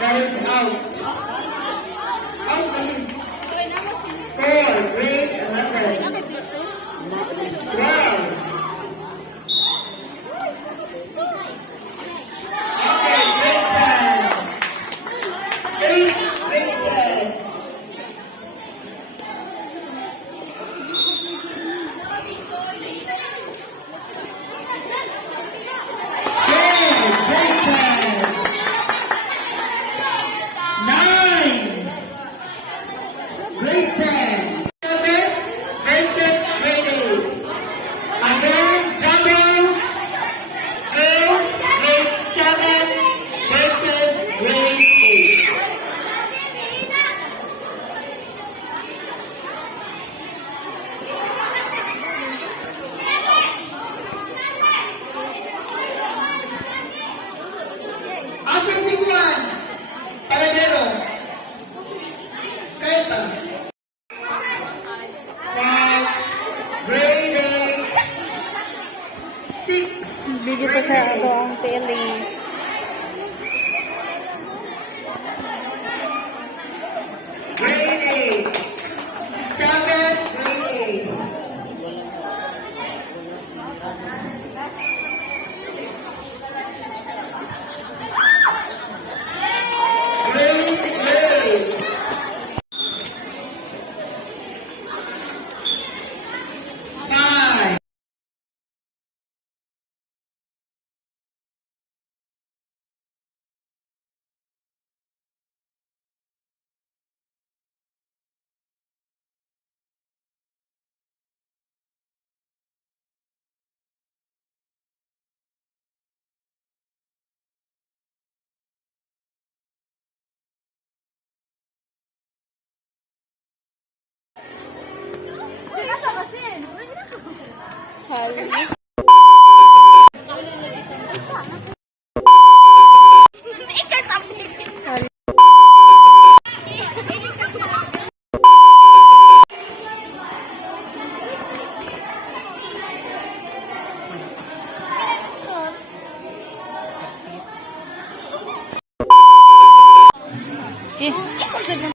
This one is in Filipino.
That is out. Out again. Score, grade 11. 12. Okay, grade 10. 8, grade 10. Score, grade 10. 9, grade 10. 7 versus grade 8. Again, doubles. Girls, grade 7 versus grade 8. Asa si Juan? Paradero. Kaita. South, grade 8. 6, Video ko sa atong tele. grade 8. 7, grade 8. Grade 8. 5. Halo. Eh,